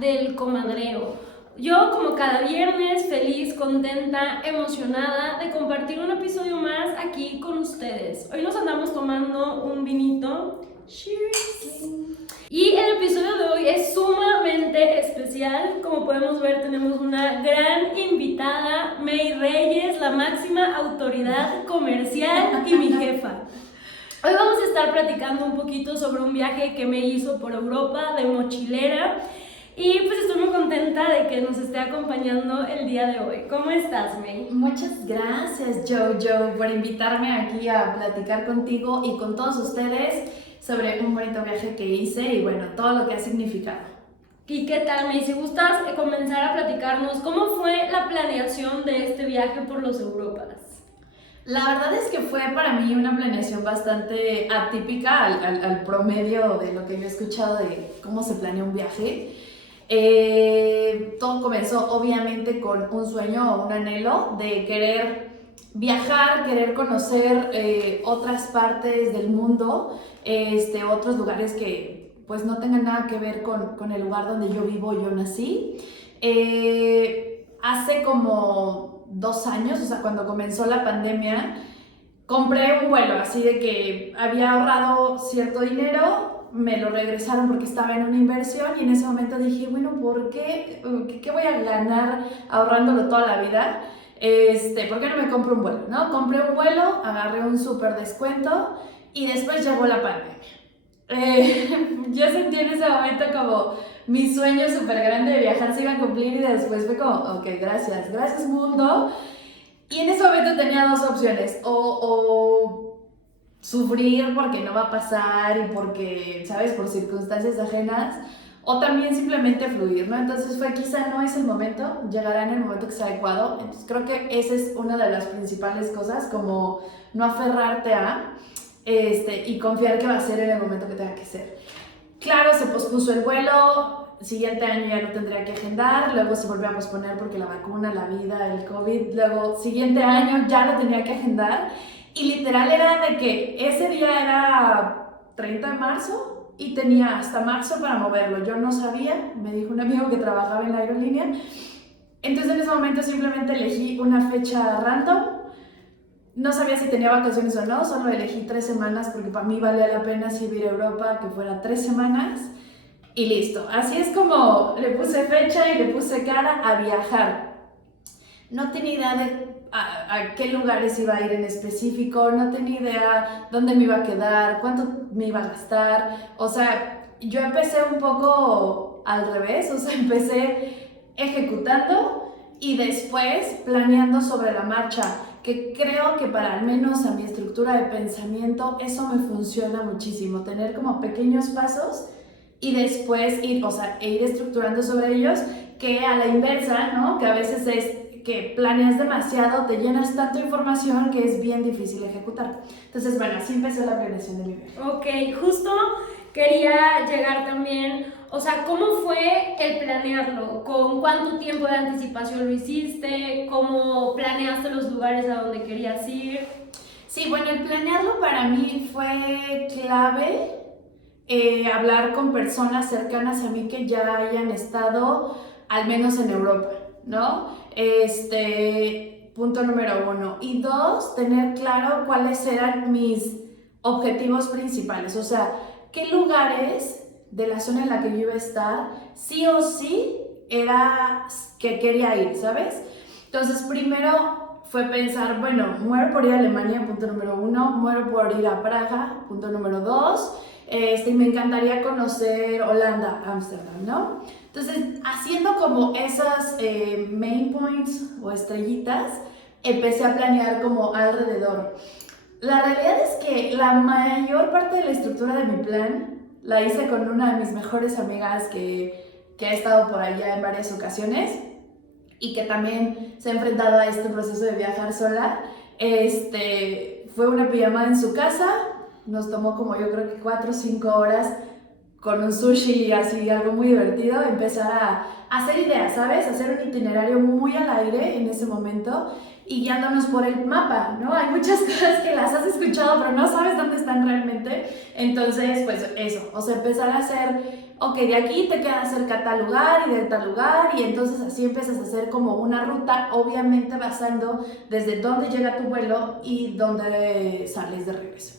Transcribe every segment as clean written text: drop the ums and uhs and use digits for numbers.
del comadreo. Yo, como cada viernes, feliz, contenta, emocionada de compartir un episodio más aquí con ustedes. Hoy nos andamos tomando un vinito. Cheers. Y el episodio de hoy es sumamente especial. Como podemos ver, tenemos una gran invitada, May Reyes, la máxima autoridad comercial y mi jefa. Hoy vamos a estar platicando un poquito sobre un viaje que me hizo por Europa de mochilera. Y pues estoy muy contenta de que nos esté acompañando el día de hoy. ¿Cómo estás, May? Muchas gracias, Jojo, por invitarme aquí a platicar contigo y con todos ustedes sobre un bonito viaje que hice y bueno, todo lo que ha significado. ¿Y qué tal, May? Si gustas comenzar a platicarnos, ¿cómo fue la planeación de este viaje por los Europas? La verdad es que fue para mí una planeación bastante atípica al promedio de lo que yo he escuchado de cómo se planea un viaje. Todo comenzó obviamente con un sueño o un anhelo de querer viajar, querer conocer otras partes del mundo, otros lugares que pues no tengan nada que ver con el lugar donde yo vivo, yo nací. Hace como 2 años, o sea, cuando comenzó la pandemia, compré un vuelo, así de que había ahorrado cierto dinero, me lo regresaron porque estaba en una inversión y en ese momento dije, bueno, ¿por qué? ¿Qué voy a ganar ahorrándolo toda la vida? ¿Por qué no me compro un vuelo? ¿No? Compré un vuelo, agarré un súper descuento y después llegó la pandemia. Yo sentí en ese momento como mi sueño súper grande de viajar se iba a cumplir y después fue como, ok, gracias mundo. Y en ese momento tenía 2 opciones, o sufrir porque no va a pasar y porque, ¿sabes?, por circunstancias ajenas, o también simplemente fluir, ¿no? Entonces fue quizá no es el momento, llegará en el momento que sea adecuado. Entonces creo que esa es una de las principales cosas, como no aferrarte a, y confiar que va a ser en el momento que tenga que ser. Claro, se pospuso el vuelo, siguiente año ya lo tendría que agendar, luego se volvió a posponer porque la vacuna, la vida, el COVID, luego siguiente año ya lo tenía que agendar y literal era de que ese día era 30 de marzo y tenía hasta marzo para moverlo. Yo no sabía, me dijo un amigo que trabajaba en la aerolínea, entonces en ese momento simplemente elegí una fecha random. No sabía si tenía vacaciones o no, solo elegí 3 semanas porque para mí valía la pena si ir a Europa, que fuera 3 semanas y listo. Así es como le puse fecha y le puse cara a viajar. No tenía idea de a qué lugares iba a ir en específico, no tenía idea dónde me iba a quedar, cuánto me iba a gastar. O sea, yo empecé un poco al revés, o sea, empecé ejecutando y después planeando sobre la marcha, que creo que para al menos a mi estructura de pensamiento eso me funciona muchísimo, tener como pequeños pasos y después ir, o sea, ir estructurando sobre ellos, que a la inversa, ¿no? Que a veces es que planeas demasiado, te llenas tanto de información que es bien difícil ejecutar. Entonces, bueno, así empezó la planeación de mi viaje. Ok, justo quería llegar también, o sea, ¿cómo fue el planearlo? ¿Con cuánto tiempo de anticipación lo hiciste? ¿Cómo planeaste los lugares a donde querías ir? Sí, bueno, el planearlo para mí fue clave. Hablar con personas cercanas a mí que ya hayan estado al menos en Europa, ¿no? Punto número 1. Y 2, tener claro cuáles eran mis objetivos principales, o sea, qué lugares de la zona en la que yo iba a estar, sí o sí era que quería ir, ¿sabes? Entonces, primero fue pensar, bueno, muero por ir a Alemania, punto número 1, muero por ir a Praga, punto número 2, me encantaría conocer Holanda, Ámsterdam, ¿no? Entonces, haciendo como esas main points o estrellitas, empecé a planear como alrededor. La realidad es que la mayor parte de la estructura de mi plan la hice con una de mis mejores amigas que ha estado por allá en varias ocasiones y que también se ha enfrentado a este proceso de viajar sola. Fue una pijamada en su casa, nos tomó como yo creo que 4 o 5 horas con un sushi así, algo muy divertido, empezar a hacer ideas, ¿sabes? Hacer un itinerario muy al aire en ese momento y guiándonos por el mapa, ¿no? Hay muchas cosas que las has escuchado pero no sabes dónde están realmente, entonces pues eso, o sea, empezar a hacer, ok, de aquí te queda cerca tal lugar y de tal lugar y entonces así empiezas a hacer como una ruta, obviamente basando desde dónde llega tu vuelo y dónde sales de regreso.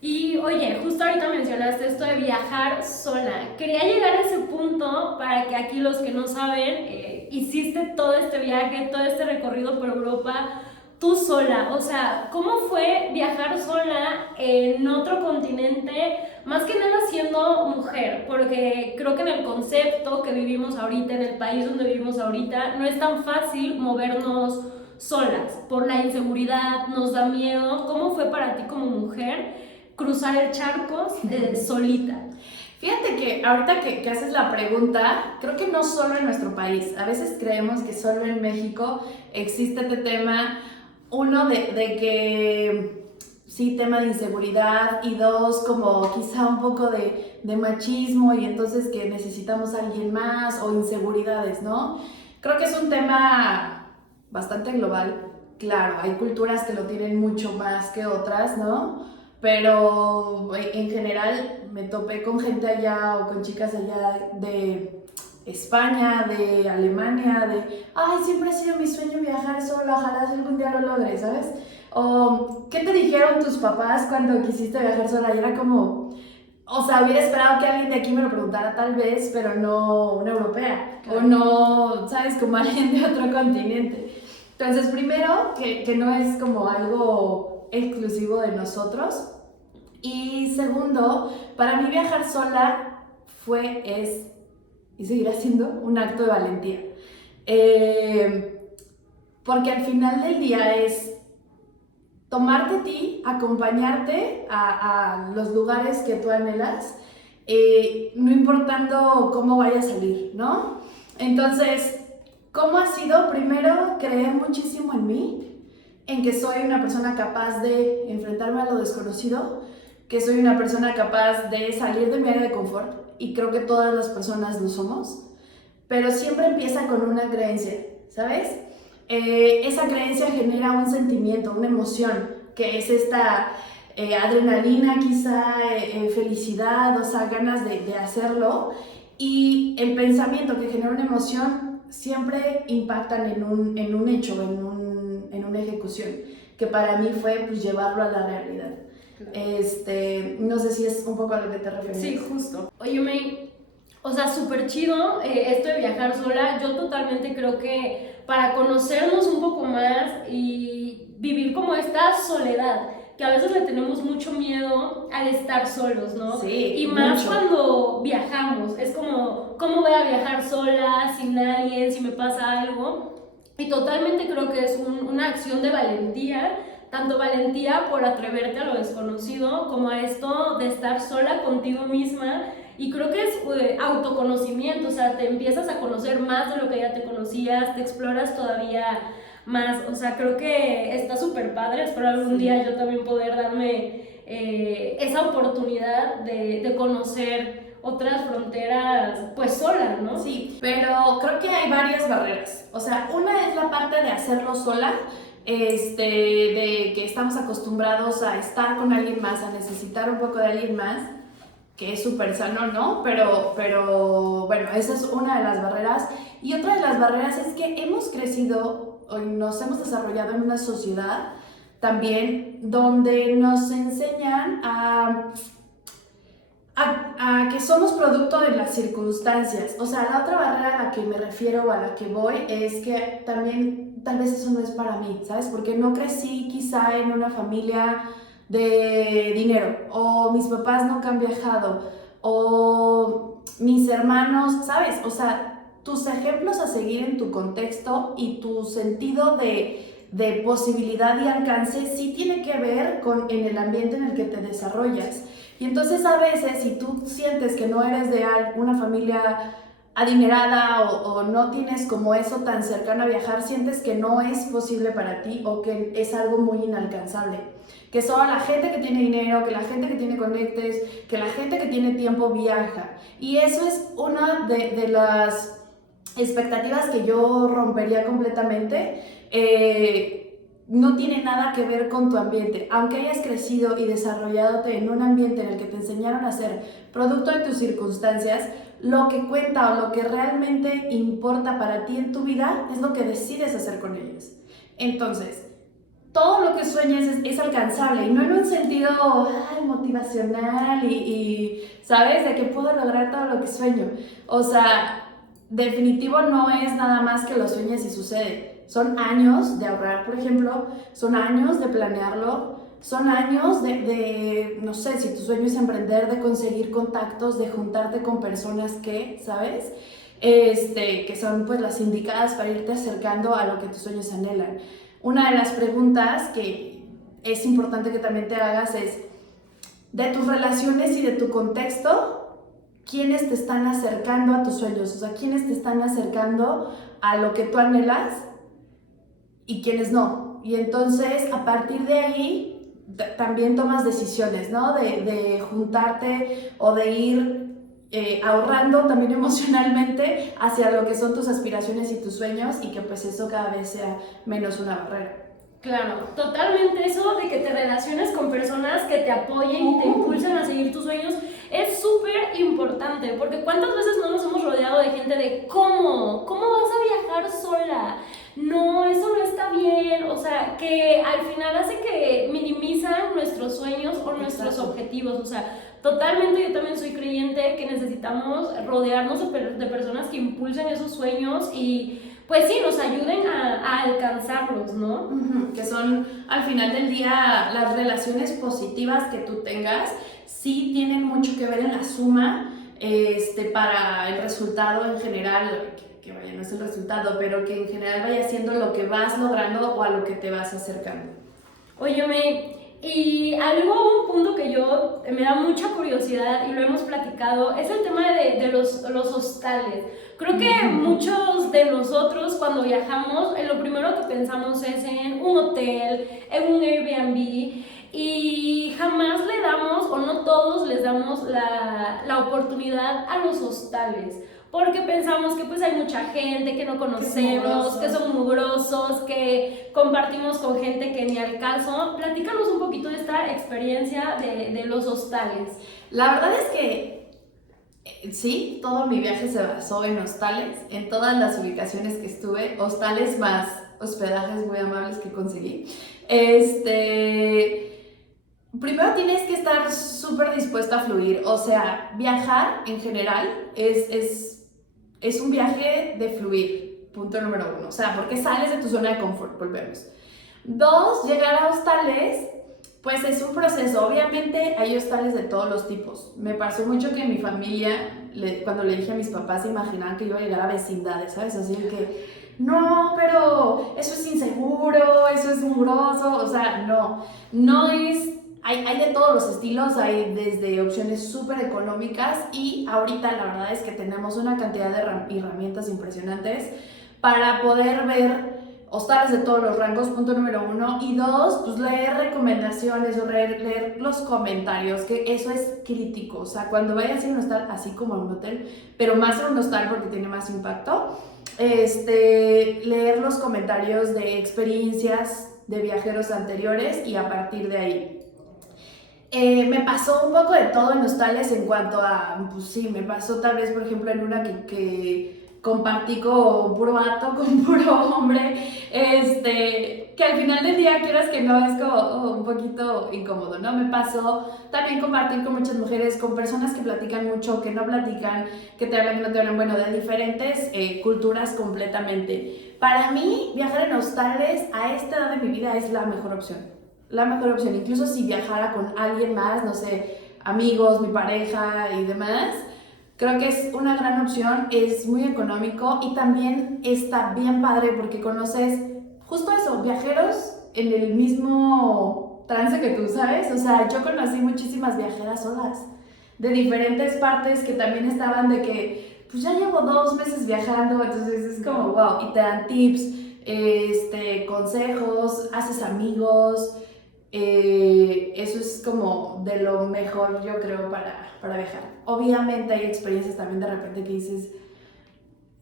Y oye, justo ahorita mencionaste esto de viajar sola. Quería llegar a ese punto para que aquí los que no saben, hiciste todo este viaje, todo este recorrido por Europa tú sola. O sea, ¿cómo fue viajar sola en otro continente? Más que nada siendo mujer, porque creo que en el concepto que vivimos ahorita, en el país donde vivimos ahorita, no es tan fácil movernos solas por la inseguridad, nos da miedo. ¿Cómo fue para ti como mujer cruzar el charco solita? Fíjate que ahorita que haces la pregunta, creo que no solo en nuestro país, a veces creemos que solo en México existe este tema, uno de que sí, tema de inseguridad y dos, como quizá un poco de machismo y entonces que necesitamos a alguien más o inseguridades, ¿no? Creo que es un tema bastante global, claro, hay culturas que lo tienen mucho más que otras, ¿no? Pero en general me topé con gente allá o con chicas allá de España, de Alemania, de, ay, siempre ha sido mi sueño viajar sola, ojalá algún día lo logre, ¿sabes? O, ¿qué te dijeron tus papás cuando quisiste viajar sola? Y era como, o sea, hubiera esperado que alguien de aquí me lo preguntara tal vez, pero no una europea, claro. O no, ¿sabes? Como alguien de otro continente. Entonces, primero, que no es como algo exclusivo de nosotros. Y segundo, para mí viajar sola es y seguirá siendo un acto de valentía. Porque al final del día es tomarte a ti, acompañarte a los lugares que tú anhelas, no importando cómo vaya a salir, ¿no? Entonces, ¿cómo ha sido? Primero, creer muchísimo en mí, en que soy una persona capaz de enfrentarme a lo desconocido, que soy una persona capaz de salir de mi área de confort, y creo que todas las personas lo somos, pero siempre empieza con una creencia, ¿sabes? Esa creencia genera un sentimiento, una emoción, que es esta adrenalina quizá, felicidad, o sea, ganas de hacerlo, y el pensamiento que genera una emoción siempre impactan en un hecho, en una ejecución, que para mí fue pues llevarlo a la realidad. No sé si es un poco a lo que te refieres. Sí, justo. Oye, May, o sea, súper chido esto de viajar sola. Yo totalmente creo que para conocernos un poco más y vivir como esta soledad, que a veces le tenemos mucho miedo al estar solos, ¿no? Sí, y más mucho. Cuando viajamos, es como, ¿cómo voy a viajar sola, sin nadie, si me pasa algo? Y totalmente creo que es una acción de valentía, tanto valentía por atreverte a lo desconocido, como a esto de estar sola contigo misma. Y creo que es autoconocimiento, o sea, te empiezas a conocer más de lo que ya te conocías, te exploras todavía más, o sea, creo que está súper padre. Espero algún día yo también poder darme esa oportunidad de conocer otras fronteras pues sola, ¿no? Sí, pero creo que hay varias barreras. O sea, una es la parte de hacerlo sola, de que estamos acostumbrados a estar con alguien más, a necesitar un poco de alguien más, que es súper sano, ¿no? Pero bueno, esa es una de las barreras. Y otra de las barreras es que hemos crecido, o nos hemos desarrollado en una sociedad también donde nos enseñan a que somos producto de las circunstancias. O sea, la otra barrera a la que me refiero o a la que voy es que también tal vez eso no es para mí, ¿sabes? Porque no crecí quizá en una familia de dinero, o mis papás nunca han viajado, o mis hermanos, ¿sabes? O sea, tus ejemplos a seguir en tu contexto y tu sentido de posibilidad y alcance sí tiene que ver en el ambiente en el que te desarrollas. Y entonces a veces si tú sientes que no eres de una familia adinerada o no tienes como eso tan cercano a viajar, sientes que no es posible para ti o que es algo muy inalcanzable. que solo la gente que tiene dinero, que la gente que tiene conectes, que la gente que tiene tiempo viaja. Y eso es una de las expectativas que yo rompería completamente. No tiene nada que ver con tu ambiente. Aunque hayas crecido y desarrollado en un ambiente en el que te enseñaron a ser producto de tus circunstancias, lo que cuenta o lo que realmente importa para ti en tu vida es lo que decides hacer con ellas. Entonces, todo lo que sueñes es alcanzable, y no en un sentido motivacional y, ¿sabes? De que puedo lograr todo lo que sueño. O sea, definitivo no es nada más que lo sueñes y sucede. Son años de ahorrar, por ejemplo, son años de planearlo, son años no sé, si tu sueño es emprender, de conseguir contactos, de juntarte con personas que, ¿sabes? Que son pues las indicadas para irte acercando a lo que tus sueños anhelan. Una de las preguntas que es importante que también te hagas es, de tus relaciones y de tu contexto, ¿quiénes te están acercando a tus sueños? O sea, ¿quiénes te están acercando a lo que tú anhelas y quiénes no? Y entonces, a partir de ahí, también tomas decisiones, ¿no? De juntarte o de ir ahorrando también emocionalmente hacia lo que son tus aspiraciones y tus sueños, y que pues eso cada vez sea menos una barrera. Claro, totalmente. Eso de que te relaciones con personas que te apoyen y te impulsen a seguir tus sueños es súper importante, porque ¿cuántas veces no nos hemos rodeado de gente de ¿cómo vas a viajar sola? No, eso no está bien. O sea, que al final hace que minimizan nuestros sueños o nuestros Exacto. objetivos. O sea, totalmente, yo también soy creyente que necesitamos rodearnos de personas que impulsen esos sueños y pues sí, nos ayuden a alcanzarlos, ¿no? Que son, al final del día, las relaciones positivas que tú tengas, sí tienen mucho que ver en la suma, para el resultado en general, que vaya, no es el resultado, pero que en general vaya siendo lo que vas logrando o a lo que te vas acercando. Óyeme, y un punto que yo me da mucha curiosidad y lo hemos platicado, es el tema de los hostales. Creo que muchos de nosotros cuando viajamos, lo primero que pensamos es en un hotel, en un Airbnb, y jamás le damos, o no todos les damos la oportunidad a los hostales. Porque pensamos que pues hay mucha gente que no conocemos, que son mugrosos, que compartimos con gente que ni al caso. Platícanos un poquito de esta experiencia de los hostales. La verdad es que sí, todo mi viaje se basó en hostales, en todas las ubicaciones que estuve, hostales más hospedajes muy amables que conseguí. Primero tienes que estar súper dispuesta a fluir, o sea, viajar en general es un viaje de fluir, punto número 1, o sea, porque sales de tu zona de confort, volvemos. 2, llegar a hostales, pues es un proceso. Obviamente hay hostales de todos los tipos. Me pasó mucho que en mi familia, cuando le dije a mis papás, se imaginaban que iba a llegar a vecindades, ¿sabes? Así que, no, pero eso es inseguro, eso es mugroso, o sea, no es... Hay de todos los estilos, hay desde opciones súper económicas, y ahorita la verdad es que tenemos una cantidad de herramientas impresionantes para poder ver hostales de todos los rangos, punto número 1, y 2, pues leer recomendaciones o leer los comentarios, que eso es crítico. O sea, cuando vayas a un hostal, así como a un hotel, pero más en un hostal porque tiene más impacto, leer los comentarios de experiencias de viajeros anteriores y a partir de ahí. Me pasó un poco de todo en hostales en cuanto a, pues sí, me pasó tal vez, por ejemplo, en una que compartí con puro vato, con puro hombre, que al final del día, quieras que no, es como un poquito incómodo, ¿no? Me pasó también compartir con muchas mujeres, con personas que platican mucho, que no platican, que te hablan, que no te hablan, bueno, de diferentes culturas completamente. Para mí, viajar en hostales a esta edad de mi vida es la mejor opción. La mejor opción, incluso si viajara con alguien más, no sé, amigos, mi pareja y demás, creo que es una gran opción, es muy económico y también está bien padre porque conoces justo eso, viajeros en el mismo trance que tú, ¿sabes? O sea, yo conocí muchísimas viajeras solas, de diferentes partes que también estaban de que, pues ya llevo 2 meses viajando, entonces es como wow, y te dan tips, consejos, haces amigos. Eso es como de lo mejor, yo creo, para viajar. Obviamente hay experiencias también de repente que dices,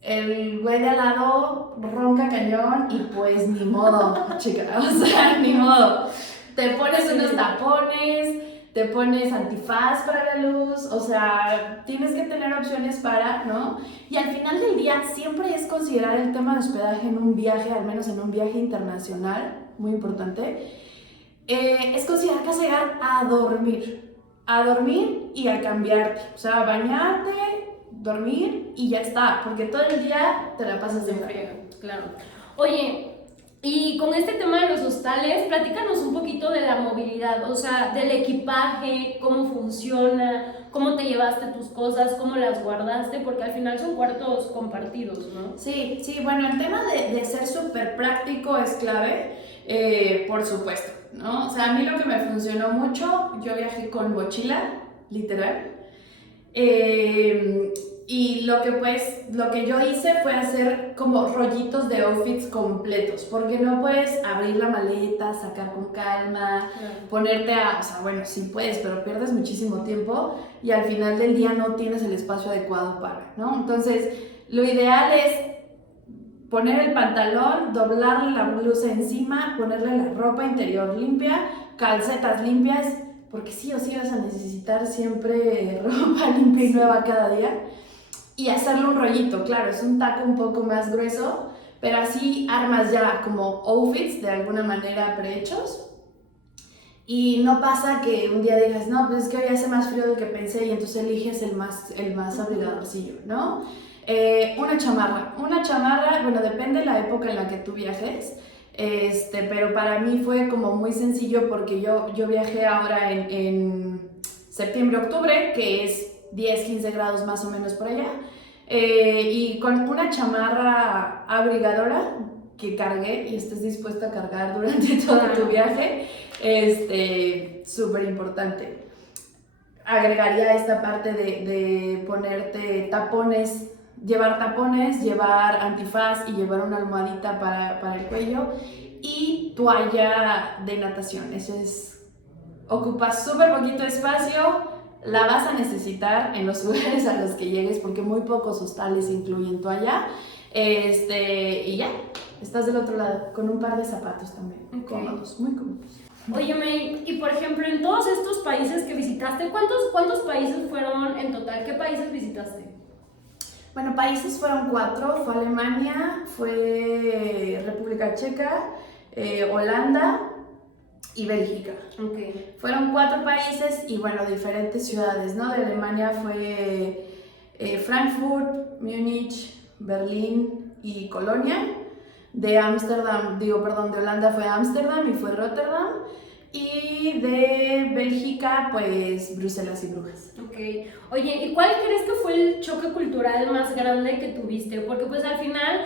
el güey de al lado ronca cañón y pues ni modo, chica, o sea, ni modo. Te pones unos tapones, te pones antifaz para la luz, o sea, tienes que tener opciones para, ¿no? Y al final del día siempre es considerar el tema de hospedaje en un viaje, al menos en un viaje internacional, muy importante, es considerar que vas a llegar a dormir y a cambiarte, o sea, a bañarte, dormir y ya está, porque todo el día te la pasas de friega. Claro. Oye, y con este tema de los hostales, platícanos un poquito de la movilidad, o sea, del equipaje, cómo funciona, cómo te llevaste tus cosas, cómo las guardaste, porque al final son cuartos compartidos, ¿no? Sí, sí, bueno, el tema de ser súper práctico es clave, por supuesto, ¿no? O sea, a mí lo que me funcionó mucho, yo viajé con mochila, literal, y lo que yo hice fue hacer como rollitos de outfits completos, porque no puedes abrir la maleta, sacar con calma, ponerte o sea, bueno, sí puedes, pero pierdes muchísimo tiempo y al final del día no tienes el espacio adecuado para, ¿no? Entonces, lo ideal es poner el pantalón, doblarle la blusa encima, ponerle la ropa interior limpia, calcetas limpias, porque sí o sí vas a necesitar siempre ropa limpia y nueva cada día. Y hacerle un rollito, claro, es un taco un poco más grueso, pero así armas ya como outfits de alguna manera prehechos. Y no pasa que un día digas, no, pues es que hoy hace más frío de lo que pensé y entonces eliges el más abrigadorcillo, ¿no? Una chamarra, bueno, depende de la época en la que tú viajes, pero para mí fue como muy sencillo porque yo viajé ahora en septiembre, octubre, que es 10, 15 grados más o menos por allá, y con una chamarra abrigadora que cargué y estés dispuesta a cargar durante todo tu viaje, súper importante. Agregaría esta parte de ponerte tapones, llevar antifaz y llevar una almohadita para el cuello y toalla de natación. Eso ocupa súper poquito espacio. La vas a necesitar en los lugares a los que llegues porque muy pocos hostales incluyen toalla. Y ya, estás del otro lado con un par de zapatos también. Okay. Cómodos, muy cómodos. Oye, May, y por ejemplo, en todos estos países que visitaste, ¿cuántos países fueron en total? ¿Qué países visitaste? Bueno, países fueron 4. Fue Alemania, fue República Checa, Holanda y Bélgica. Okay. Fueron 4 países y bueno, diferentes ciudades, ¿no? De Alemania fue Frankfurt, Múnich, Berlín y Colonia. De Holanda fue Ámsterdam y fue Rotterdam. Y de Bélgica, pues Bruselas y Brujas. Ok. Oye, ¿y cuál crees que fue el choque cultural más grande que tuviste? Porque pues al final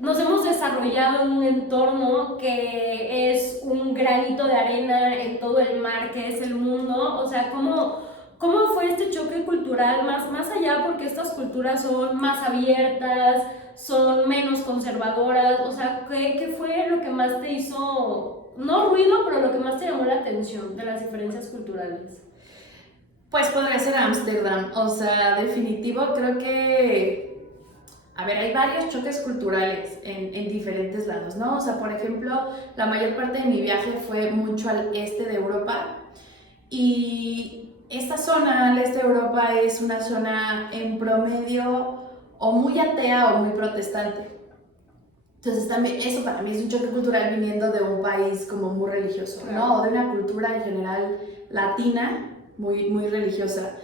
nos hemos desarrollado en un entorno que es un granito de arena en todo el mar que es el mundo. O sea, ¿cómo fue este choque cultural más allá? Porque estas culturas son más abiertas, son menos conservadoras. O sea, ¿qué fue lo que más te hizo, no ruido, pero lo que más te llamó la atención de las diferencias culturales? Pues podría ser Ámsterdam. O sea, definitivo, creo que... A ver, hay varios choques culturales en diferentes lados, ¿no? O sea, por ejemplo, la mayor parte de mi viaje fue mucho al este de Europa y esta zona, al este de Europa, es una zona en promedio o muy atea o muy protestante. Entonces también eso para mí es un choque cultural viniendo de un país como muy religioso, ¿no? O de una cultura en general latina muy, muy religiosa.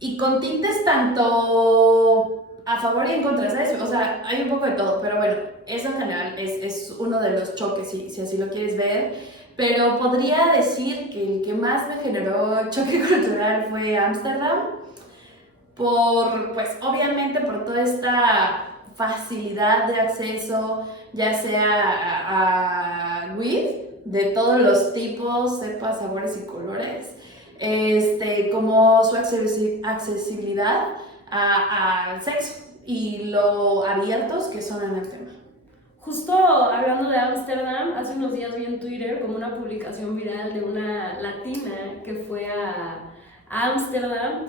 Y con tintes tanto a favor y en contra, ¿sabes? O sea, hay un poco de todo, pero bueno, eso en general es uno de los choques, si así lo quieres ver. Pero podría decir que el que más me generó choque cultural fue Ámsterdam, pues obviamente por toda esta facilidad de acceso, ya sea a weed, de todos los tipos, cepas, sabores y colores, como su accesibilidad al sexo y lo abiertos que son en el tema. Justo hablando de Ámsterdam, hace unos días vi en Twitter como una publicación viral de una latina que fue a Ámsterdam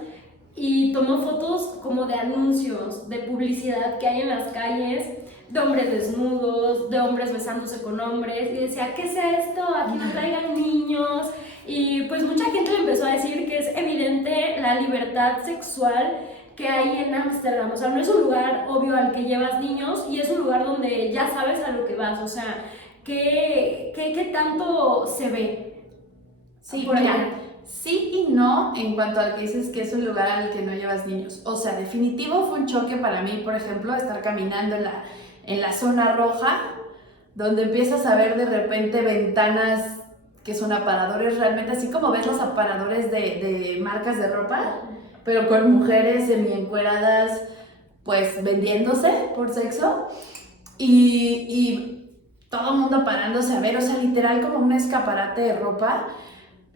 y tomó fotos como de anuncios, de publicidad que hay en las calles, de hombres desnudos, de hombres besándose con hombres, y decía, ¿qué es esto? Aquí no traigan niños. Y pues mucha gente le empezó a decir que es evidente la libertad sexual que hay en Ámsterdam. O sea, no es un lugar obvio al que llevas niños y es un lugar donde ya sabes a lo que vas. O sea, ¿qué tanto se ve? Sí, por mira, allá? sí y no en cuanto al que dices que es un lugar al que no llevas niños. O sea, definitivo fue un choque para mí, por ejemplo, estar caminando en la zona roja, donde empiezas a ver de repente ventanas que son aparadores realmente, así como ves los aparadores de marcas de ropa, pero con mujeres semi-encueradas, pues vendiéndose por sexo. Y todo el mundo parándose a ver, o sea, literal como un escaparate de ropa.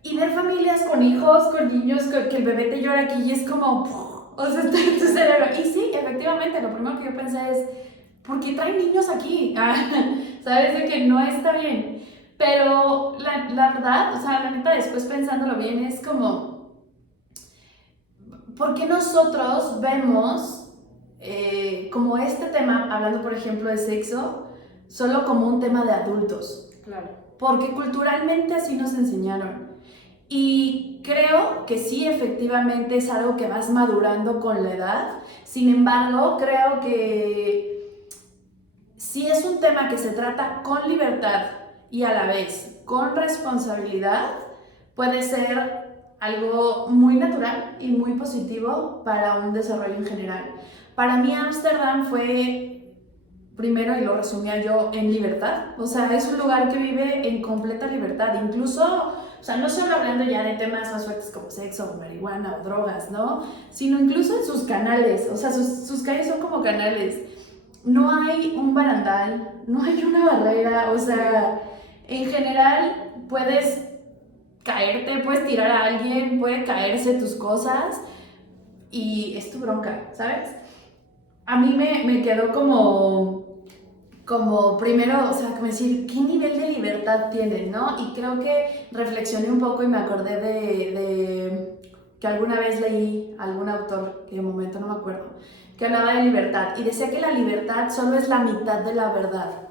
Y ver familias con hijos, con niños, que el bebé te llora aquí y es como, ¡puf! O sea, está en tu cerebro. Y sí, efectivamente, lo primero que yo pensé es, ¿por qué traen niños aquí? ¿Sabes? De que no está bien. Pero la verdad, o sea, la neta, después pensándolo bien, es como, ¿por qué nosotros vemos como este tema, hablando por ejemplo de sexo, solo como un tema de adultos? Claro. Porque culturalmente así nos enseñaron. Y creo que sí, efectivamente es algo que vas madurando con la edad. Sin embargo, creo que si es un tema que se trata con libertad y a la vez con responsabilidad, puede ser algo muy natural y muy positivo para un desarrollo en general. Para mí Ámsterdam fue, primero, y lo resumía yo, en libertad. O sea, es un lugar que vive en completa libertad. Incluso, o sea, no solo hablando ya de temas más fuertes como sexo, marihuana o drogas, ¿no? Sino incluso en sus canales. O sea, sus calles son como canales. No hay un barandal, no hay una barrera. O sea, en general puedes caerte, puedes tirar a alguien, puede caerse tus cosas y es tu bronca, ¿sabes? A mí me quedó como primero, o sea, como decir, ¿qué nivel de libertad tienen, no? Y creo que reflexioné un poco y me acordé de que alguna vez leí a algún autor, que de momento no me acuerdo, que hablaba de libertad y decía que la libertad solo es la mitad de la verdad.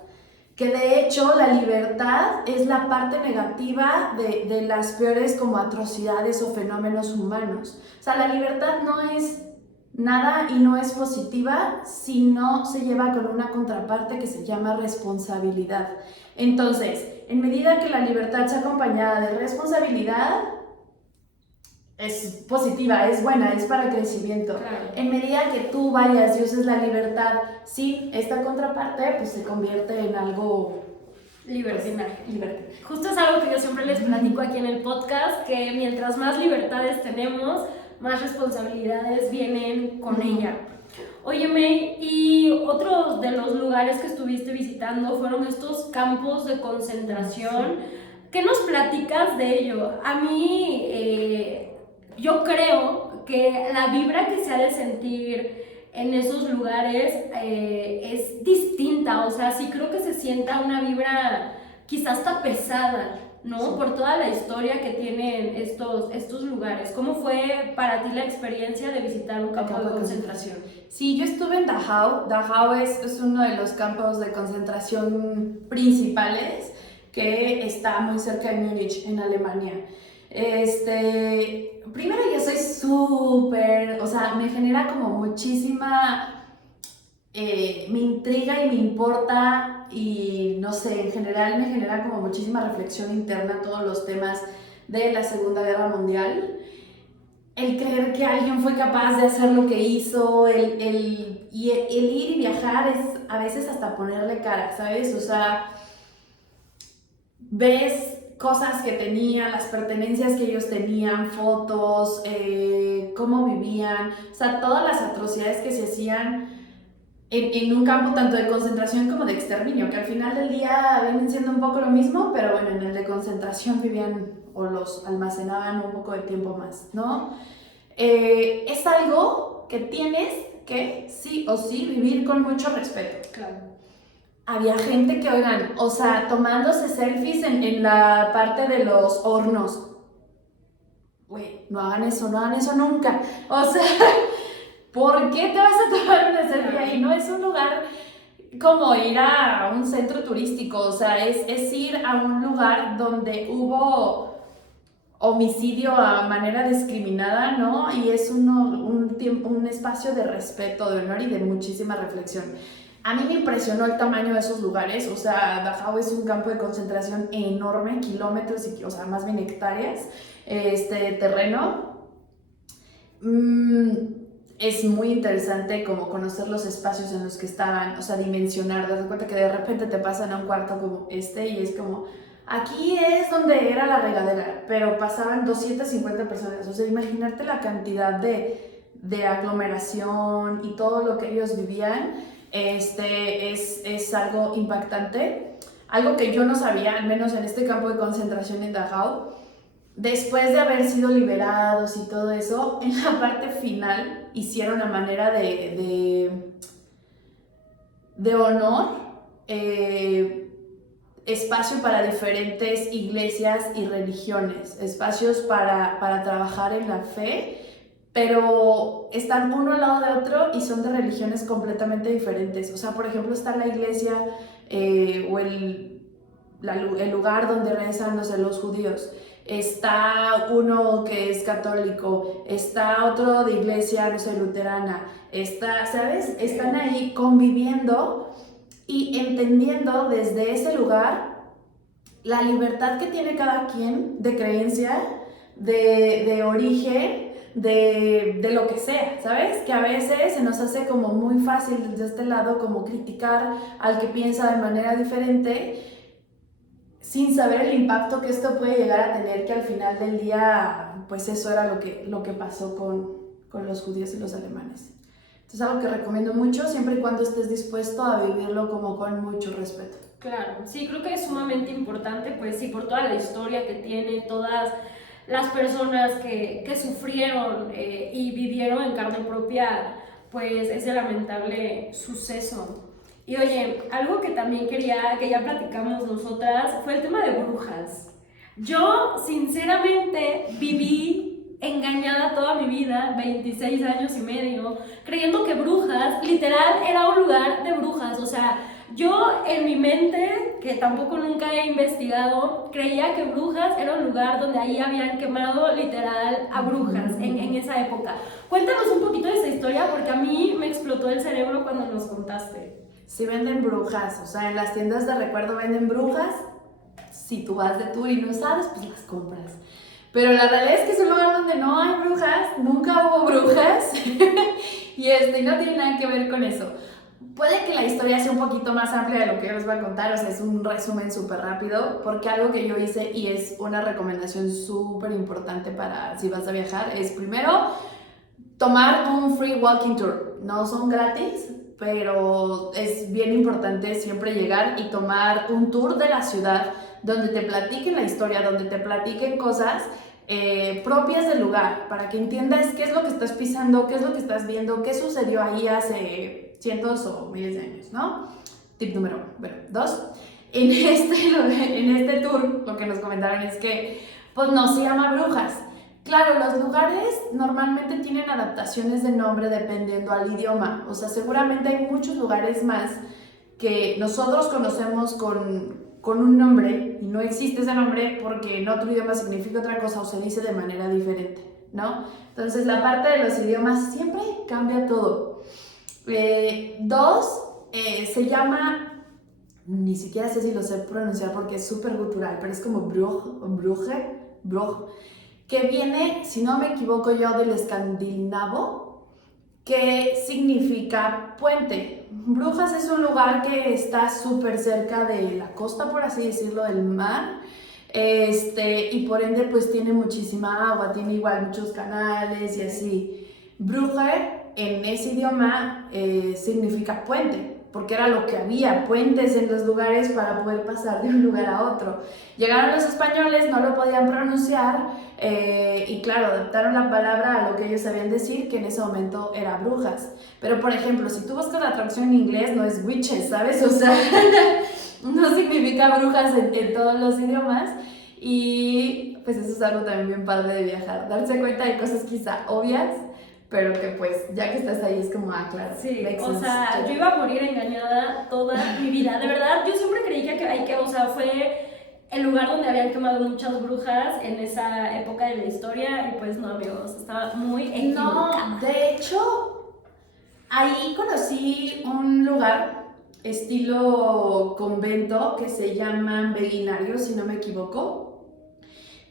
Que de hecho la libertad es la parte negativa de las peores como atrocidades o fenómenos humanos. O sea, la libertad no es nada y no es positiva si no se lleva con una contraparte que se llama responsabilidad. Entonces, en medida que la libertad sea acompañada de responsabilidad, es positiva, es buena, es para crecimiento. Claro. En medida que tú vayas y uses la libertad sin esta contraparte, pues se convierte en algo Libertinaje. libertinaje. Justo es algo que yo siempre les platico aquí en el podcast, que mientras más libertades tenemos, más responsabilidades vienen con ella. Oye, May, y otros de los lugares que estuviste visitando fueron estos campos de concentración. ¿Qué nos platicas de ello? A mí, yo creo que la vibra que se ha de sentir en esos lugares es distinta. O sea, sí creo que se sienta una vibra quizás hasta pesada, ¿no? Sí. Por toda la historia que tienen estos lugares. ¿Cómo fue para ti la experiencia de visitar un campo de concentración? Sí, yo estuve en Dachau. Dachau es uno de los campos de concentración principales que está muy cerca de Múnich, en Alemania. Primero yo soy súper, o sea, me genera como muchísima, me intriga y me importa y no sé, en general me genera como muchísima reflexión interna todos los temas de la Segunda Guerra Mundial. El creer que alguien fue capaz de hacer lo que hizo, el ir y viajar es a veces hasta ponerle cara, ¿sabes? O sea, ves cosas que tenían, las pertenencias que ellos tenían, fotos, cómo vivían, o sea, todas las atrocidades que se hacían en un campo tanto de concentración como de exterminio, que al final del día vienen siendo un poco lo mismo, pero bueno, en el de concentración vivían o los almacenaban un poco de tiempo más, ¿no? Es algo que tienes que sí o sí vivir con mucho respeto. Claro. había gente que, oigan, o sea, tomándose selfies en la parte de los hornos. Güey, no hagan eso nunca. O sea, ¿por qué te vas a tomar una selfie ahí? No es un lugar como ir a un centro turístico, o sea, es ir a un lugar donde hubo homicidio a manera discriminada, ¿no? Y es un espacio de respeto, de honor y de muchísima reflexión. A mí me impresionó el tamaño de esos lugares, o sea, Dachau es un campo de concentración enorme, kilómetros, o sea, más bien hectáreas, terreno. Es muy interesante como conocer los espacios en los que estaban, o sea, dimensionar, darte cuenta que de repente te pasan a un cuarto como y es como, aquí es donde era la regadera, pero pasaban 250 personas, o sea, imaginarte la cantidad de aglomeración y todo lo que ellos vivían, es algo impactante, algo que yo no sabía, al menos en este campo de concentración en Dachau. Después de haber sido liberados y todo eso, en la parte final hicieron a manera de honor espacio para diferentes iglesias y religiones, espacios para trabajar en la fe, pero están uno al lado de otro y son de religiones completamente diferentes. O sea, por ejemplo, está la iglesia o el lugar donde rezan, no sé, los judíos. Está uno que es católico, está otro de iglesia, no sé, luterana, está, ¿sabes? Están ahí conviviendo y entendiendo desde ese lugar la libertad que tiene cada quien de creencia, de origen, de lo que sea, ¿sabes? Que a veces se nos hace como muy fácil desde este lado como criticar al que piensa de manera diferente, sin saber el impacto que esto puede llegar a tener, que al final del día, pues eso era lo que pasó con los judíos y los alemanes. Entonces es algo que recomiendo mucho, siempre y cuando estés dispuesto a vivirlo como con mucho respeto. Claro, sí, creo que es sumamente importante, pues sí, por toda la historia que tiene, todas las personas que sufrieron y vivieron en carne propia, pues ese lamentable suceso. Y oye, algo que también que ya platicamos nosotras, fue el tema de brujas. Yo, sinceramente, viví engañada toda mi vida, 26 años y medio, creyendo que Brujas, literal, era un lugar de brujas. O sea, yo en mi mente, que tampoco nunca he investigado, creía que Brujas era un lugar donde ahí habían quemado literal a brujas en esa época. Cuéntanos un poquito de esa historia, porque a mí me explotó el cerebro cuando nos contaste. Sí venden brujas, o sea, en las tiendas de recuerdo venden brujas. Si tú vas de tour y no sabes, pues las compras. Pero la realidad es que es un lugar donde no hay brujas, nunca hubo brujas y no tiene nada que ver con eso. Puede que la historia sea un poquito más amplia de lo que yo les voy a contar, o sea, es un resumen súper rápido, porque algo que yo hice y es una recomendación súper importante para si vas a viajar es primero tomar un free walking tour. No son gratis, pero es bien importante siempre llegar y tomar un tour de la ciudad donde te platiquen la historia, donde te platiquen cosas propias del lugar, para que entiendas qué es lo que estás pisando, qué es lo que estás viendo, qué sucedió ahí hace cientos o miles de años, ¿no? Tip número 1. Bueno, 2. En este tour lo que nos comentaron es que pues no se llama Brujas. Claro, los lugares normalmente tienen adaptaciones de nombre dependiendo al idioma. O sea, seguramente hay muchos lugares más que nosotros conocemos con un nombre y no existe ese nombre porque en otro idioma significa otra cosa o se dice de manera diferente, ¿no? Entonces, la parte de los idiomas siempre cambia todo. 2, se llama, ni siquiera sé si lo sé pronunciar porque es súper gutural, pero es como Brugge, que viene, si no me equivoco yo, del escandinavo, que significa puente. Brujas es un lugar que está súper cerca de la costa, por así decirlo, del mar, y por ende pues tiene muchísima agua, tiene igual muchos canales y así. Brugge en ese idioma significa puente. porque era lo que había, puentes en los lugares para poder pasar de un lugar a otro. Llegaron los españoles, no lo podían pronunciar y claro, adaptaron la palabra a lo que ellos sabían decir, que en ese momento era brujas. Pero por ejemplo, si tú buscas la traducción en inglés, no es witches, ¿sabes? O sea, no significa brujas en todos los idiomas. Y pues eso es algo también bien padre de viajar, darse cuenta de cosas quizá obvias, pero que pues ya que estás ahí es como, claro. Sí, o sea, yo iba a morir engañada toda mi vida, de verdad, yo siempre creí que o sea, fue el lugar donde habían quemado muchas brujas en esa época de la historia y pues no, amigos, estaba muy equivocada. No, de hecho, ahí conocí un lugar estilo convento que se llaman Beguinarios, si no me equivoco,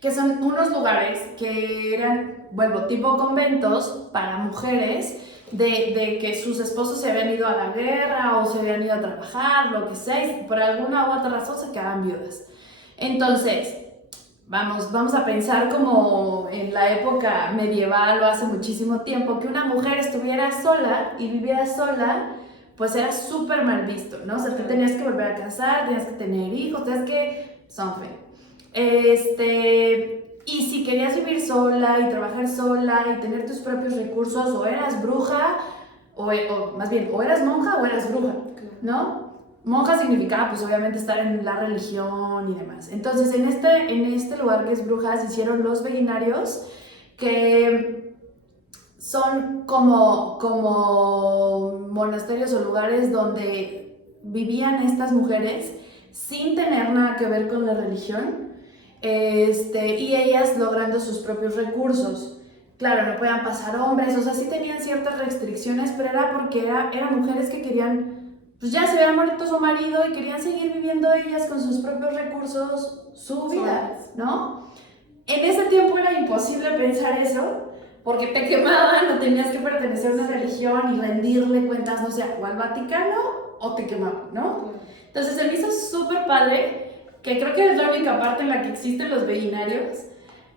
que son unos lugares que eran, bueno, tipo conventos para mujeres de que sus esposos se habían ido a la guerra o se habían ido a trabajar, lo que sea, y por alguna u otra razón se quedaban viudas. Entonces, vamos a pensar como en la época medieval o hace muchísimo tiempo, que una mujer estuviera sola y viviera sola, pues era súper mal visto, ¿no? O sea, te tenías que volver a casar, tenías que tener hijos, tenías que... something. Y si querías vivir sola y trabajar sola y tener tus propios recursos, o eras bruja, o más bien, o eras monja o eras bruja, ¿no? Monja significaba pues obviamente estar en la religión y demás. Entonces en este lugar que es Brujas hicieron los Beguinarios, que son como monasterios o lugares donde vivían estas mujeres sin tener nada que ver con la religión, y ellas logrando sus propios recursos. Claro, no podían pasar hombres, o sea, sí tenían ciertas restricciones, pero era porque eran mujeres que querían, pues ya se habían muerto su marido y querían seguir viviendo ellas con sus propios recursos su vida, ¿no? En ese tiempo era imposible pensar eso, porque te quemaban o tenías que pertenecer a una religión y rendirle cuentas, no sé, o al Vaticano o te quemaban, ¿no? Entonces se me hizo súper padre, que creo que es la única parte en la que existen los Beguinarios,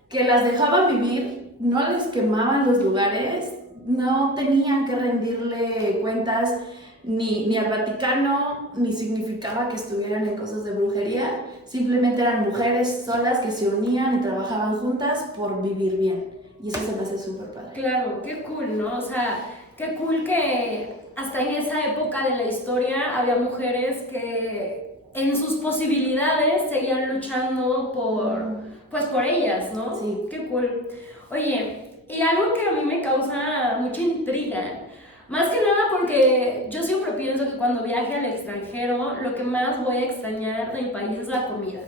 que las dejaban vivir, no les quemaban los lugares, no tenían que rendirle cuentas ni al Vaticano, ni significaba que estuvieran en cosas de brujería, simplemente eran mujeres solas que se unían y trabajaban juntas por vivir bien, y eso se me hace súper padre. Claro, qué cool, ¿no? O sea, qué cool que hasta en esa época de la historia había mujeres que en sus posibilidades seguían luchando por ellas, ¿no? Sí. Qué cool. Oye, y algo que a mí me causa mucha intriga, más que nada porque yo siempre pienso que cuando viaje al extranjero, lo que más voy a extrañar de mi país es la comida.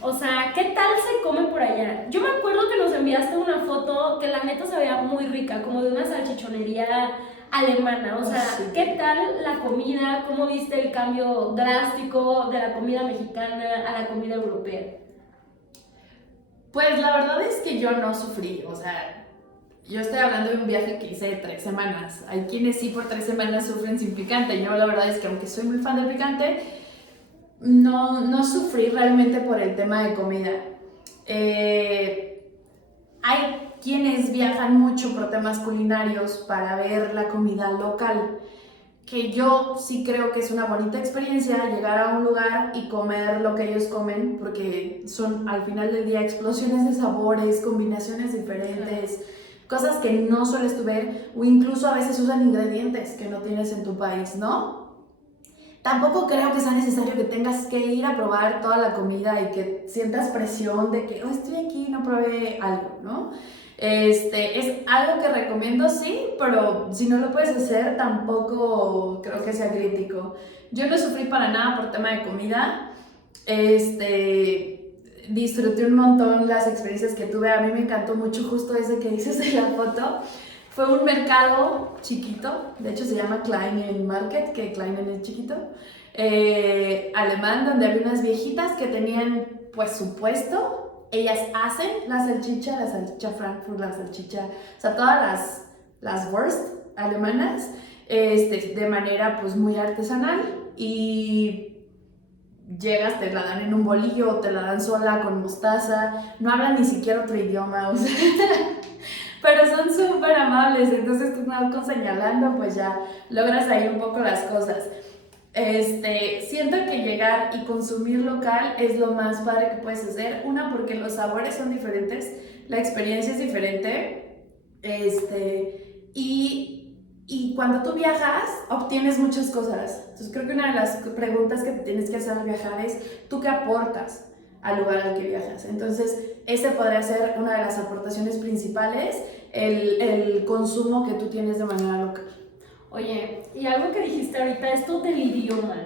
O sea, ¿qué tal se come por allá? Yo me acuerdo que nos enviaste una foto que la neta se veía muy rica, como de una salchichonería alemana. O sea, sí. ¿Qué tal la comida? ¿Cómo viste el cambio drástico de la comida mexicana a la comida europea? Pues la verdad es que yo no sufrí, o sea, yo estoy hablando de un viaje que hice de 3 semanas. Hay quienes sí por 3 semanas sufren sin picante. Yo la verdad es que aunque soy muy fan del picante, no sufrí realmente por el tema de comida. Hay quienes viajan mucho por temas culinarios para ver la comida local, que yo sí creo que es una bonita experiencia llegar a un lugar y comer lo que ellos comen, porque son al final del día explosiones de sabores, combinaciones diferentes, cosas que no sueles tú ver, o incluso a veces usan ingredientes que no tienes en tu país, ¿no? Tampoco creo que sea necesario que tengas que ir a probar toda la comida y que sientas presión de que estoy aquí y no probé algo, ¿no? Es algo que recomiendo, sí, pero si no lo puedes hacer, tampoco creo que sea crítico. Yo no sufrí para nada por tema de comida. Disfruté un montón las experiencias que tuve. A mí me encantó mucho justo ese que dices de la foto. Fue un mercado chiquito, de hecho se llama Kleinen Market, que Kleinen es chiquito, alemán, donde había unas viejitas que tenían pues su puesto. Ellas hacen la salchicha Frankfurt, la salchicha, o sea, todas las Wurst alemanas, de manera pues muy artesanal, y llegas, te la dan en un bolillo o te la dan sola con mostaza, no hablan ni siquiera otro idioma, o sea, pero son súper amables, entonces tú nada con señalando pues ya logras ahí un poco las cosas. Siento que llegar y consumir local es lo más padre que puedes hacer. Una, porque los sabores son diferentes, la experiencia es diferente. Y cuando tú viajas, obtienes muchas cosas. Entonces creo que una de las preguntas que tienes que hacer al viajar es, ¿tú qué aportas al lugar al que viajas? Entonces, ese podría ser una de las aportaciones principales, el consumo que tú tienes de manera local. Oye, y algo que dijiste ahorita, esto del idioma.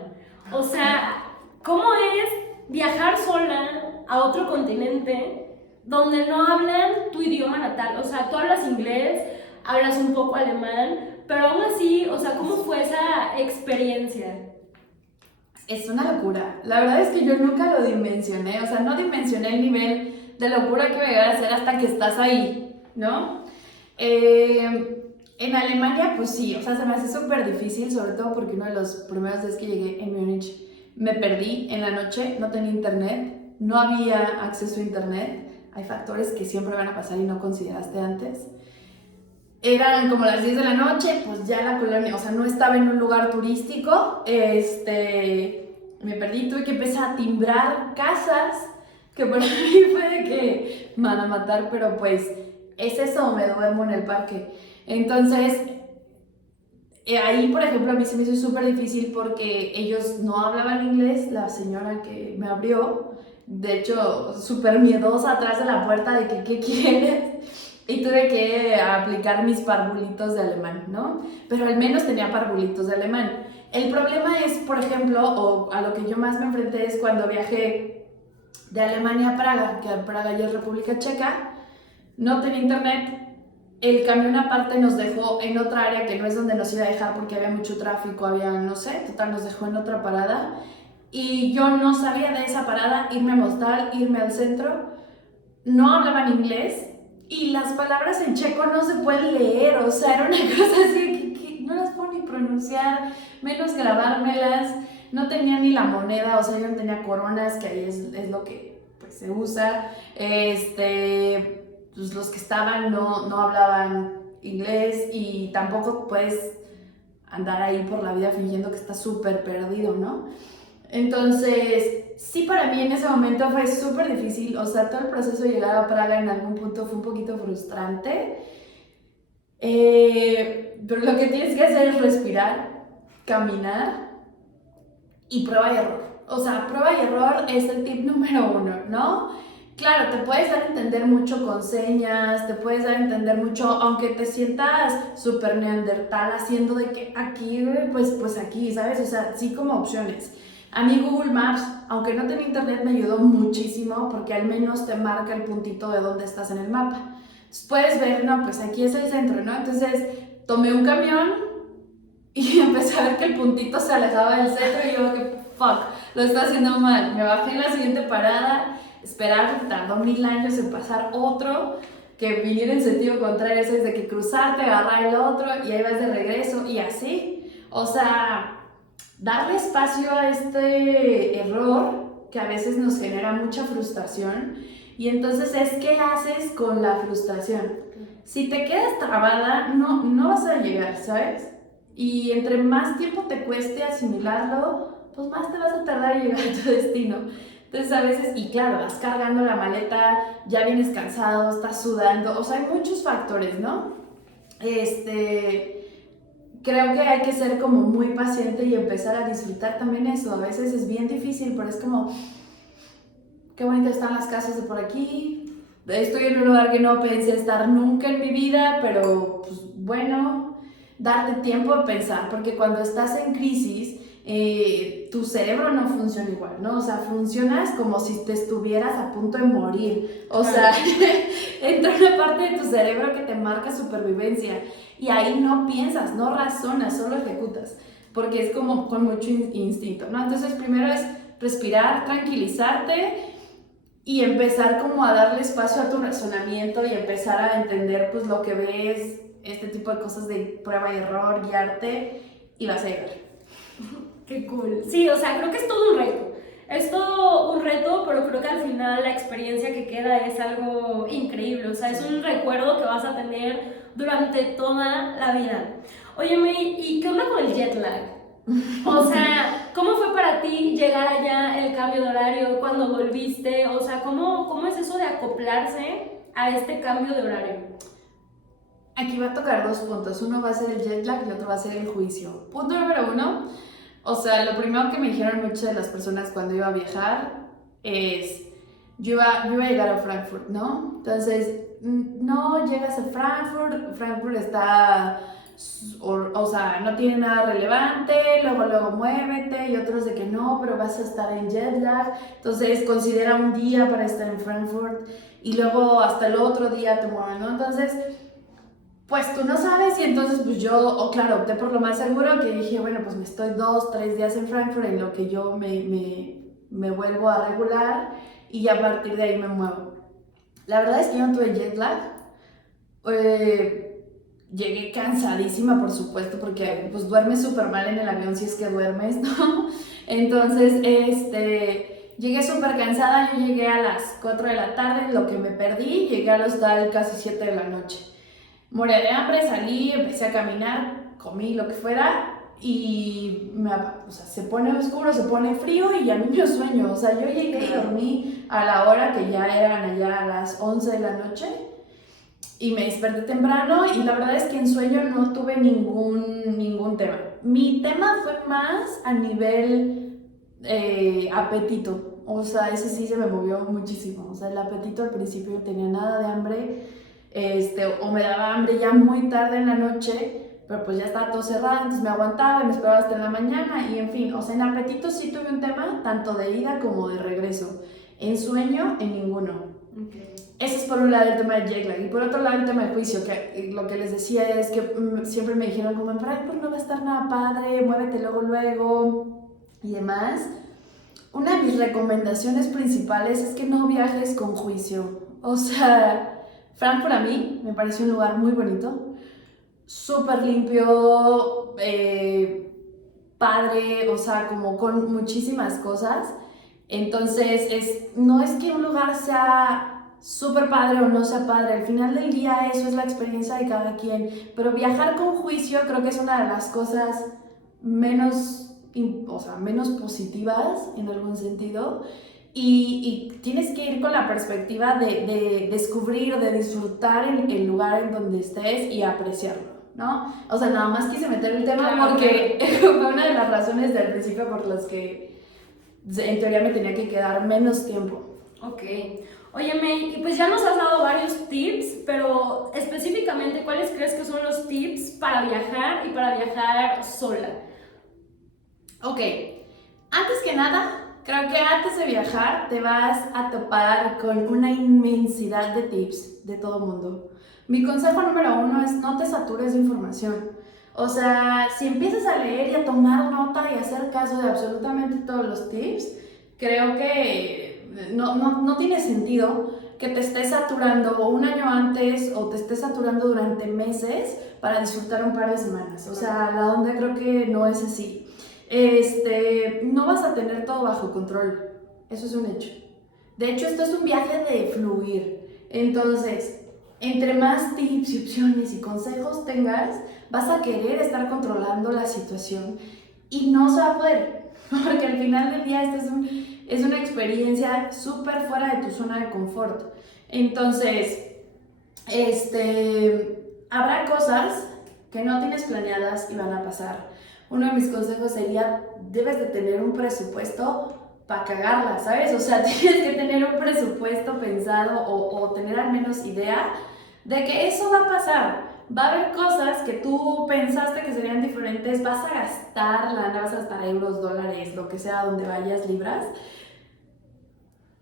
O sea, ¿cómo es viajar sola a otro continente donde no hablan tu idioma natal? O sea, tú hablas inglés, hablas un poco alemán, pero aún así, o sea, ¿cómo fue esa experiencia? Es una locura. La verdad es que yo nunca lo dimensioné, o sea, no dimensioné el nivel de locura que va a llegar a ser hasta que estás ahí, ¿no? En Alemania, pues sí, o sea, se me hace súper difícil, sobre todo porque uno de los primeros días que llegué en Múnich me perdí en la noche, no tenía internet, no había acceso a internet, hay factores que siempre van a pasar y no consideraste antes. Eran como las 10 de la noche, pues ya la colonia, o sea, no estaba en un lugar turístico, me perdí, tuve que empezar a timbrar casas, que por ahí fue de que me van a matar, pero pues es eso, me duermo en el parque. Entonces, ahí, por ejemplo, a mí se me hizo súper difícil porque ellos no hablaban inglés, la señora que me abrió, de hecho, súper miedosa atrás de la puerta de que, ¿qué quieres? Y tuve que aplicar mis parvulitos de alemán, ¿no? Pero al menos tenía parvulitos de alemán. El problema es, por ejemplo, o a lo que yo más me enfrenté es cuando viajé de Alemania a Praga, que Praga ya es República Checa, no tenía internet. El camión aparte nos dejó en otra área que no es donde nos iba a dejar porque había mucho tráfico, había, no sé, total nos dejó en otra parada. Y yo no sabía de esa parada, irme a Mostar, irme al centro. No hablaban inglés y las palabras en checo no se pueden leer, o sea, era una cosa así que no las puedo ni pronunciar, menos grabármelas. No tenía ni la moneda, o sea, yo no tenía coronas, que ahí es lo que pues, se usa. Pues los que estaban no hablaban inglés y tampoco puedes andar ahí por la vida fingiendo que estás súper perdido, ¿no? Entonces, sí, para mí en ese momento fue súper difícil, o sea, todo el proceso de llegar a Praga en algún punto fue un poquito frustrante, pero lo que tienes que hacer es respirar, caminar y prueba y error. O sea, prueba y error es el tip número 1, ¿no? Claro, te puedes dar a entender mucho con señas, te puedes dar a entender mucho, aunque te sientas súper neandertal haciendo de que aquí, pues aquí, ¿sabes? O sea, sí como opciones. A mí Google Maps, aunque no tenía internet, me ayudó muchísimo porque al menos te marca el puntito de dónde estás en el mapa. Entonces puedes ver, no, pues aquí es el centro, ¿no? Entonces tomé un camión y empecé a ver que el puntito se alejaba del centro y yo que, fuck, lo estoy haciendo mal. Me bajé en la siguiente parada, esperar, tardó 1000 años en pasar otro que viniera en sentido contrario, eso es de que cruzarte, agarrar el otro y ahí vas de regreso y así. O sea, darle espacio a este error que a veces nos genera mucha frustración y entonces es qué haces con la frustración. Si te quedas trabada, no vas a llegar, ¿sabes? Y entre más tiempo te cueste asimilarlo, pues más te vas a tardar en llegar a tu destino. Entonces a veces, y claro, vas cargando la maleta, ya vienes cansado, estás sudando, o sea, hay muchos factores, ¿no? Creo que hay que ser como muy paciente y empezar a disfrutar también eso. A veces es bien difícil, pero es como, qué bonitas están las casas de por aquí. Estoy en un lugar que no pensé estar nunca en mi vida, pero pues bueno, darte tiempo a pensar, porque cuando estás en crisis, tu cerebro no funciona igual, ¿no? O sea, funcionas como si te estuvieras a punto de morir. O sea, entra una parte de tu cerebro que te marca supervivencia y ahí no piensas, no razonas, solo ejecutas, porque es como con mucho instinto, ¿no? Entonces, primero es respirar, tranquilizarte y empezar como a darle espacio a tu razonamiento y empezar a entender pues lo que ves, este tipo de cosas de prueba y error, guiarte y vas a llegar. Qué cool. Sí, o sea, creo que es todo un reto. Es todo un reto, pero creo que al final la experiencia que queda es algo increíble. O sea, es un recuerdo que vas a tener durante toda la vida. Oye, May, ¿y qué onda con el jet lag? O sea, ¿cómo fue para ti llegar allá, el cambio de horario, cuando volviste? O sea, ¿cómo es eso de acoplarse a este cambio de horario? Aquí va a tocar dos puntos. Uno va a ser el jet lag y otro va a ser el juicio. Punto número uno, o sea, lo primero que me dijeron muchas de las personas cuando iba a viajar es, yo iba a llegar a Frankfurt, ¿no? Entonces, no llegas a Frankfurt, Frankfurt está, o sea, no tiene nada relevante, luego muévete, y otros de que no, pero vas a estar en jet lag, entonces considera un día para estar en Frankfurt y luego hasta el otro día te mueven, ¿no? Entonces, pues tú no sabes y entonces pues yo, claro, opté por lo más seguro que dije, bueno, pues me estoy 2, 3 días en Frankfurt en lo que yo me vuelvo a regular y ya a partir de ahí me muevo. La verdad es que yo no tuve jet lag. Llegué cansadísima, por supuesto, porque pues duermes súper mal en el avión si es que duermes, ¿no? Entonces, llegué súper cansada, yo llegué a las 4 de la tarde, lo que me perdí, llegué al hostal casi 7 de la noche. Moría de hambre, salí, empecé a caminar, comí lo que fuera y o sea, se pone oscuro, se pone frío y ya me dio sueño. O sea, yo llegué y dormí a la hora que ya eran allá a las 11 de la noche y me desperté temprano y la verdad es que en sueño no tuve ningún tema. Mi tema fue más a nivel apetito. O sea, ese sí se me movió muchísimo. O sea, el apetito al principio no tenía nada de hambre. O me daba hambre ya muy tarde en la noche, pero pues ya estaba todo cerrado, entonces me aguantaba y me esperaba hasta en la mañana y en fin, o sea, en apetito sí tuve un tema, tanto de ida como de regreso. En sueño, en ninguno. Okay. Ese es por un lado el tema del jet lag y por otro lado el tema del juicio, que lo que les decía es que siempre me dijeron como en Frankfurt no va a estar nada padre, muévete luego y demás. Una de mis recomendaciones principales es que no viajes con juicio, o sea, Frankfurt a mí me pareció un lugar muy bonito, súper limpio, padre, o sea, como con muchísimas cosas. Entonces, no es que un lugar sea súper padre o no sea padre, al final del día eso es la experiencia de cada quien, pero viajar con juicio creo que es una de las cosas menos, o sea, menos positivas en algún sentido. Y tienes que ir con la perspectiva de descubrir, de disfrutar el lugar en donde estés y apreciarlo, ¿no? O sea, nada más quise meter el tema porque fue una de las razones del principio por las que en teoría me tenía que quedar menos tiempo. Ok. Oye, May, y pues ya nos has dado varios tips, pero específicamente, ¿cuáles crees que son los tips para viajar y para viajar sola? Ok, antes que nada, creo que antes de viajar te vas a topar con una inmensidad de tips de todo mundo. Mi consejo número uno es no te satures de información. O sea, si empiezas a leer y a tomar nota y a hacer caso de absolutamente todos los tips, creo que no tiene sentido que te estés saturando un año antes o te estés saturando durante meses para disfrutar un par de semanas. O sea, la onda creo que no es así. No vas a tener todo bajo control, eso es un hecho. De hecho, esto es un viaje de fluir. Entonces, entre más tips y opciones y consejos tengas, vas a querer estar controlando la situación y no se va a poder, porque al final del día es una experiencia súper fuera de tu zona de confort. Entonces, habrá cosas que no tienes planeadas y van a pasar. Uno de mis consejos sería, debes de tener un presupuesto para cagarla, ¿sabes? O sea, tienes que tener un presupuesto pensado o tener al menos idea de que eso va a pasar. Va a haber cosas que tú pensaste que serían diferentes, vas a gastar lana, vas a gastar euros, dólares, lo que sea, donde vayas, libras,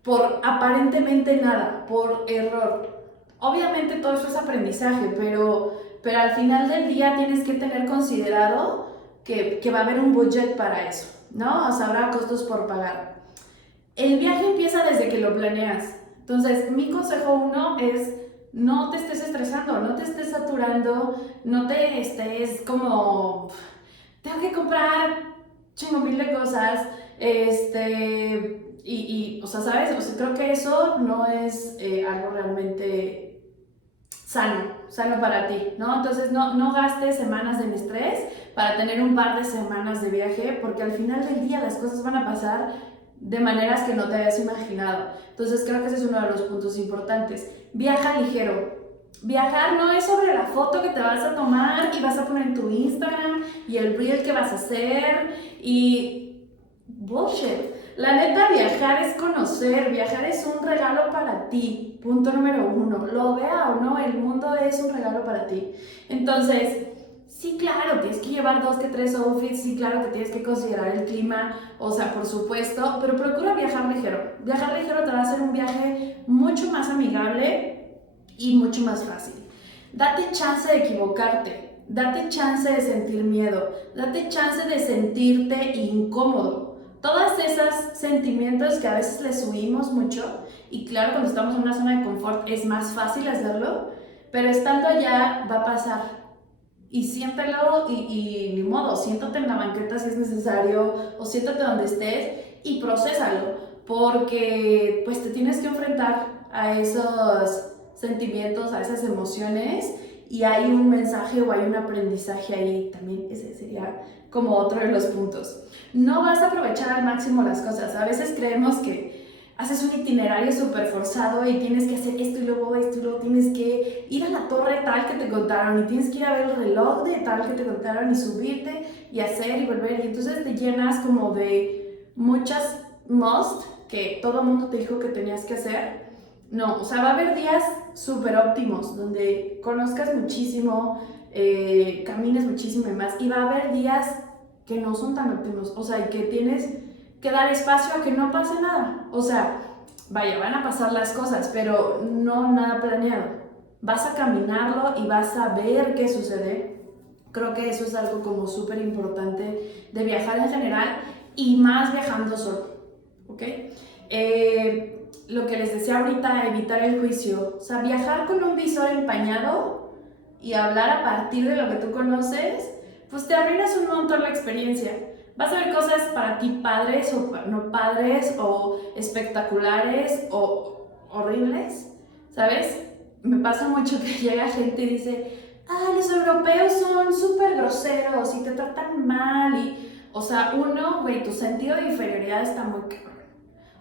por aparentemente nada, por error. Obviamente todo eso es aprendizaje, pero al final del día tienes que tener considerado que va a haber un budget para eso, ¿no? O sea, habrá costos por pagar. El viaje empieza desde que lo planeas. Entonces, mi consejo uno es no te estés estresando, no te estés saturando, no te estés como, tengo que comprar chingo mil de cosas, o sea, ¿sabes? O sea, creo que eso no es algo realmente sano. sano para ti, ¿no? Entonces no gastes semanas en estrés para tener un par de semanas de viaje, porque al final del día las cosas van a pasar de maneras que no te habías imaginado. Entonces creo que ese es uno de los puntos importantes. Viaja ligero. Viajar no es sobre la foto que te vas a tomar y vas a poner en tu Instagram y el reel que vas a hacer y bullshit. La neta, viajar es conocer, viajar es un regalo para ti, punto número 1. Lo vea o no, el mundo es un regalo para ti. Entonces, sí, claro, tienes que llevar 2 que 3 outfits, sí, claro que tienes que considerar el clima, o sea, por supuesto, pero procura viajar ligero. Viajar ligero te va a hacer un viaje mucho más amigable y mucho más fácil. Date chance de equivocarte, date chance de sentir miedo, date chance de sentirte incómodo. Todos esos sentimientos que a veces les subimos mucho, y claro, cuando estamos en una zona de confort es más fácil hacerlo, pero estando allá va a pasar. Y siéntelo y ni modo, siéntate en la banqueta si es necesario, o siéntate donde estés y procésalo, porque pues te tienes que enfrentar a esos sentimientos, a esas emociones, y hay un mensaje o hay un aprendizaje ahí también. Ese sería como otro de los puntos. No vas a aprovechar al máximo las cosas. A veces creemos que haces un itinerario súper forzado y tienes que hacer esto y luego tienes que ir a la torre tal que te contaron y tienes que ir a ver el reloj de tal que te contaron y subirte y hacer y volver, y entonces te llenas como de muchas must que todo el mundo te dijo que tenías que hacer. No, o sea, va a haber días súper óptimos donde conozcas muchísimo, camines muchísimo y más, y va a haber días que no son tan óptimos, o sea, y que tienes que dar espacio a que no pase nada. O sea, vaya, van a pasar las cosas, pero no nada planeado. Vas a caminarlo y vas a ver qué sucede. Creo que eso es algo como súper importante de viajar en general, y más viajando solo, ¿ok? Lo que les decía ahorita, evitar el juicio. O sea, viajar con un visor empañado y hablar a partir de lo que tú conoces, pues te arruinas un montón la experiencia. Vas a ver cosas para ti padres o no padres, o espectaculares o horribles, ¿sabes? Me pasa mucho que llega gente y dice, los europeos son súper groseros y te tratan mal, y, o sea, uno, güey, tu sentido de inferioridad está muy cabrón.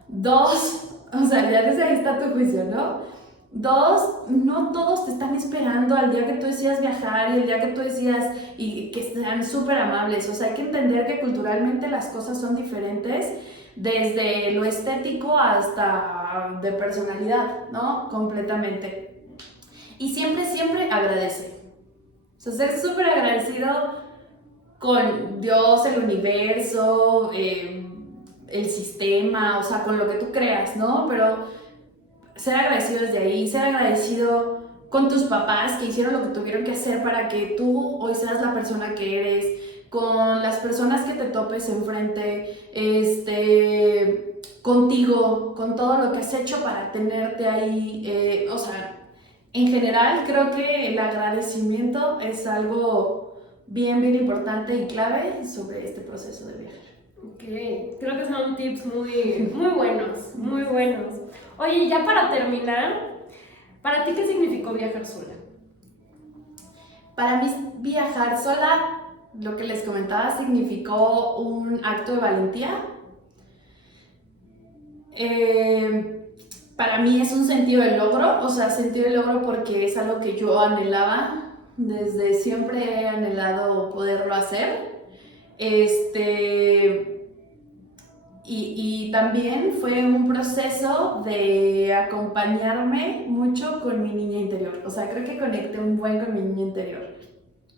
2, o sea, ya desde ahí está tu juicio, ¿no? 2, no todos te están esperando al día que tú decidas viajar y el día que tú decidas, y que sean súper amables. O sea, hay que entender que culturalmente las cosas son diferentes, desde lo estético hasta de personalidad, ¿no? Completamente. Y siempre, siempre agradece. O sea, ser súper agradecido con Dios, el universo, el sistema, o sea, con lo que tú creas, ¿no? Pero ser agradecido desde ahí, ser agradecido con tus papás que hicieron lo que tuvieron que hacer para que tú hoy seas la persona que eres, con las personas que te topes enfrente, contigo, con todo lo que has hecho para tenerte ahí, o sea, en general creo que el agradecimiento es algo bien, bien importante y clave sobre este proceso de viajar. Ok, creo que son tips muy, muy buenos, muy buenos. Oye, ya para terminar, ¿para ti qué significó viajar sola? Para mí viajar sola, lo que les comentaba, significó un acto de valentía. Para mí es un sentido de logro, o sea, sentido de logro porque es algo que yo anhelaba, desde siempre he anhelado poderlo hacer. Y también fue un proceso de acompañarme mucho con mi niña interior. O sea, creo que conecté un buen con mi niña interior.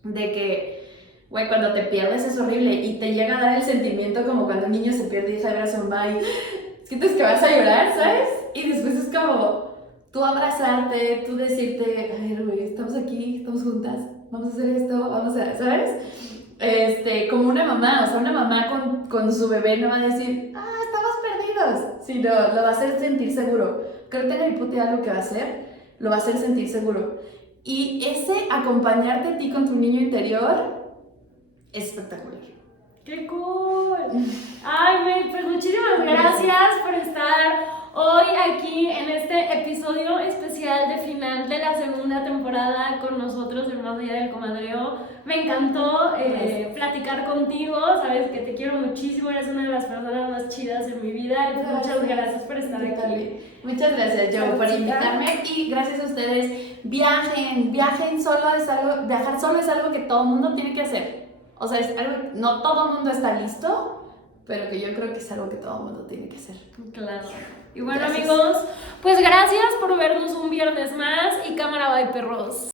De que, güey, cuando te pierdes es horrible y te llega a dar el sentimiento como cuando un niño se pierde y esa vibración va y sientes que vas a llorar, ¿sabes? Y después es como tú abrazarte, tú decirte, a ver, güey, estamos aquí, estamos juntas, vamos a hacer esto, vamos a, ¿sabes? Como una mamá, o sea, una mamá con su bebé no va a decir, estamos perdidos, sino lo va a hacer sentir seguro. Creo que tener hipoteca lo que va a hacer, lo va a hacer sentir seguro. Y ese acompañarte a ti con tu niño interior es espectacular. ¡Qué cool! Ay, May, pues muchísimas gracias por estar hoy aquí en este episodio especial de final de la segunda temporada con nosotros en Más Allá del Comadreo. Me encantó platicar contigo, sabes que te quiero muchísimo, eres una de las personas más chidas en mi vida y muchas gracias por estar aquí. Muchas gracias, Jo, por invitarme y gracias a ustedes. Viajen solo, viajar solo es algo que todo el mundo tiene que hacer. O sea, es algo, no todo el mundo está listo, pero que yo creo que es algo que todo el mundo tiene que hacer. Claro. Y bueno, Gracias. amigos, pues gracias por vernos un viernes más y cámara bye, perros.